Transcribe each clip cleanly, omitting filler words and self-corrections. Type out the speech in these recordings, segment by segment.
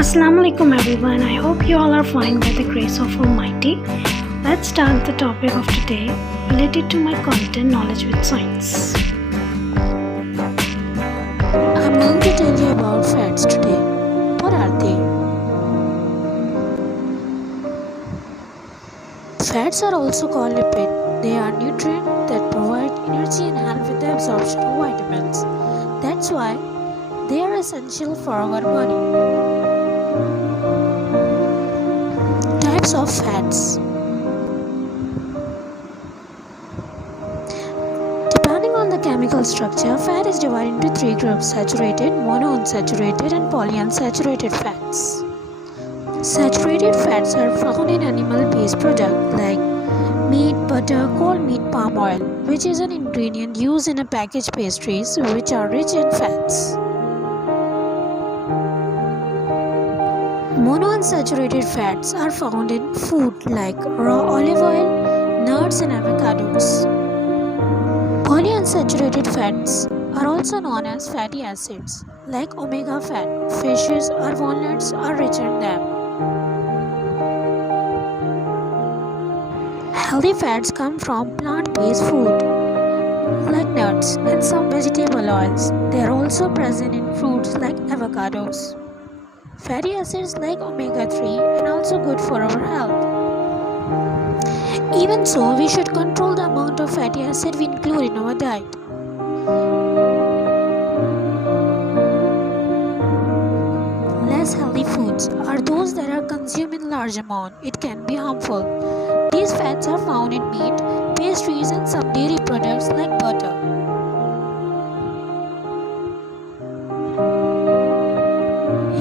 Assalamu alaikum everyone. I hope you all are fine by the grace of Almighty. Let's start the topic of today related to my content knowledge with science. I'm going to tell you about fats today. What are they? Fats are also called lipid. They are nutrients that provide energy and help with the absorption of vitamins. That's why they are essential for our body. Types of fats. Depending on the chemical structure, fat is divided into three groups: saturated, monounsaturated, and polyunsaturated fats. Saturated fats are found in animal-based products like meat, butter, cold meat, palm oil, which is an ingredient used in a packaged pastries which are rich in fats. Monounsaturated fats are found in food like raw olive oil, nuts, and avocados. Polyunsaturated fats are also known as fatty acids, like omega fat. Fishes or walnuts are rich in them. Healthy fats come from plant-based food, like nuts and some vegetable oils. They are also present in fruits like avocados. Fatty acids like omega-3 and also good for our health. Even so, we should control the amount of fatty acid we include in our diet. Less healthy foods are those that are consumed in large amount. It can be harmful. These fats are found in meat, pastries, and some dairy products like butter.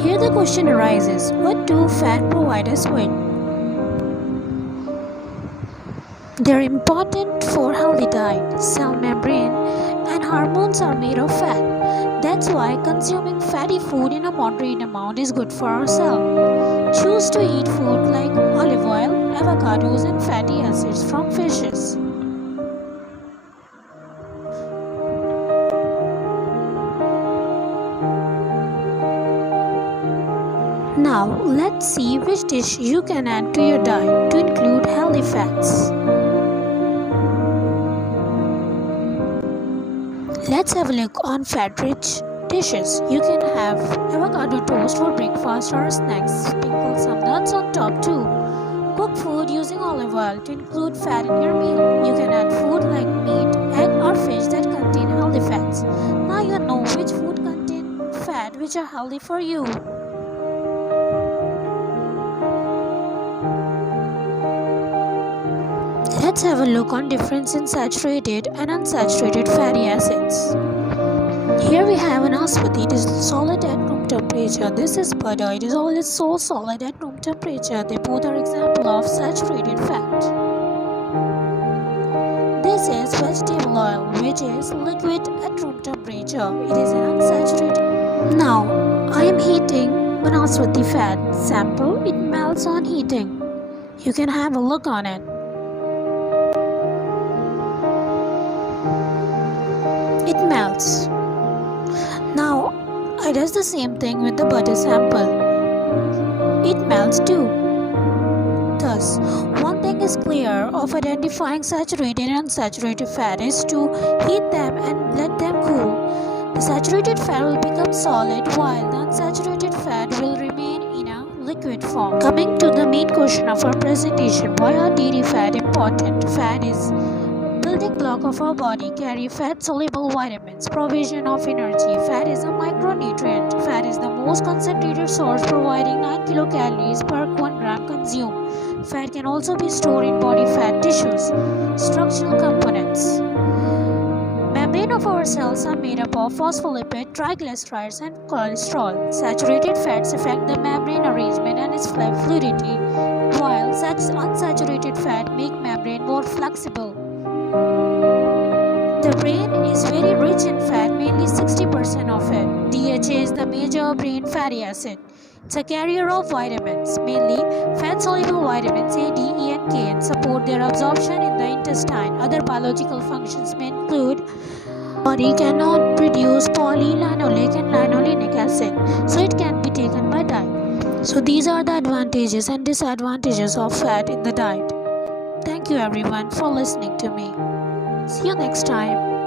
Here the question arises, what do fat provide us with? They are important for healthy diet. Cell membrane and hormones are made of fat. That's why consuming fatty food in a moderate amount is good for our cells. Choose to eat food like olive oil, avocados, and fatty acids from fishes. Now, let's see which dish you can add to your diet to include healthy fats. Let's have a look on fat-rich dishes. You can have avocado toast for breakfast or snacks. Sprinkle some nuts on top too. Cook food using olive oil to include fat in your meal. You can add food like meat, egg or fish that contain healthy fats. Now you know which food contain fat which are healthy for you. Let's have a look on difference in saturated and unsaturated fatty acids. Here we have an naspathi. It is solid at room temperature. This is butter. It is also solid at room temperature. They both are example of saturated fat. This is vegetable oil, which is liquid at room temperature. It is an unsaturated. Now I am heating a naspathi fat sample. It melts on heating. You can have a look on it. It melts. Now I does the same thing with the butter sample. It melts too. Thus, one thing is clear of identifying saturated and unsaturated fat is to heat them and let them cool. The saturated fat will become solid while the unsaturated fat will remain in a liquid form. Coming to the main question of our presentation, why are dairy fat important? Fat is building block of our body, carry fat soluble vitamins, provision of energy. Fat is a micronutrient. Fat is the most concentrated source, providing 9 kilocalories per 1 gram consumed. Fat can also be stored in body fat tissues. Structural components. Membrane of our cells are made up of phospholipid, triglycerides, and cholesterol. Saturated fats affect the membrane arrangement and its fluidity, while unsaturated fat make membrane more flexible. The brain is very rich in fat, mainly 60% of it. DHA is the major brain fatty acid. It's a carrier of vitamins, mainly fat-soluble vitamins A, D, E, and K, and support their absorption in the intestine. Other biological functions may include body cannot produce polylinoleic and linolenic acid, so it can be taken by diet. So these are the advantages and disadvantages of fat in the diet. Thank you everyone for listening to me. See you next time.